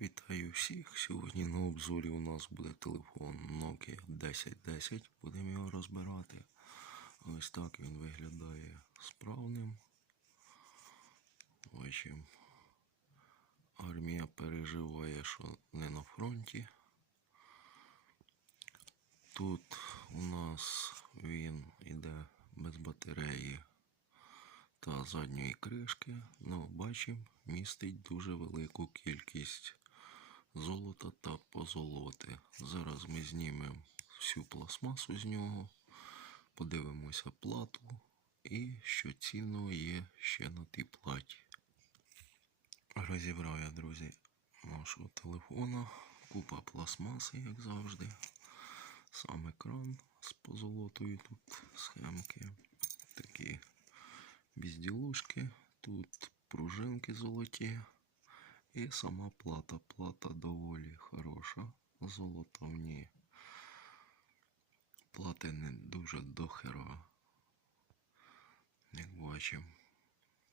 Вітаю всіх! Сьогодні на обзорі у нас буде телефон Nokia 1010. Будемо його розбирати. Ось так він виглядає справним. Бачимо. Армія переживає, що не на фронті. Тут у нас він іде без батареї та задньої кришки. Ну, бачимо, містить дуже велику кількість золота та позолоти. Зараз ми знімемо всю пластмасу з нього, подивимося плату і що цінного є ще на тій платі. Розібрав я, друзі, нашого телефона. Купа пластмаси, як завжди. Сам екран з позолотою тут схемки. Такі безділушки. Тут пружинки золоті. І сама плата. Плата. Золото в ній. Плати дуже дохера. Як бачимо.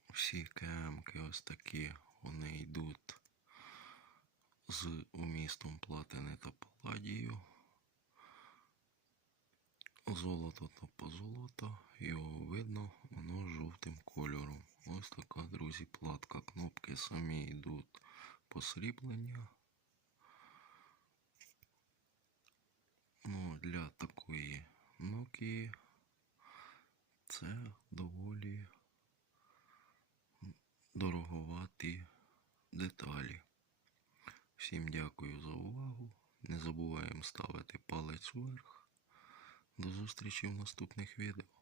Всі кемки ось такі. Вони йдуть з умістом платини та паладію. Золото та позолото, його видно, воно жовтим кольором. Ось така, друзі, платка. Кнопки самі йдуть посріблення. Для такої Nokia це доволі дороговаті деталі. Всім дякую за увагу. Не забуваємо ставити палець вверх. До зустрічі в наступних відео.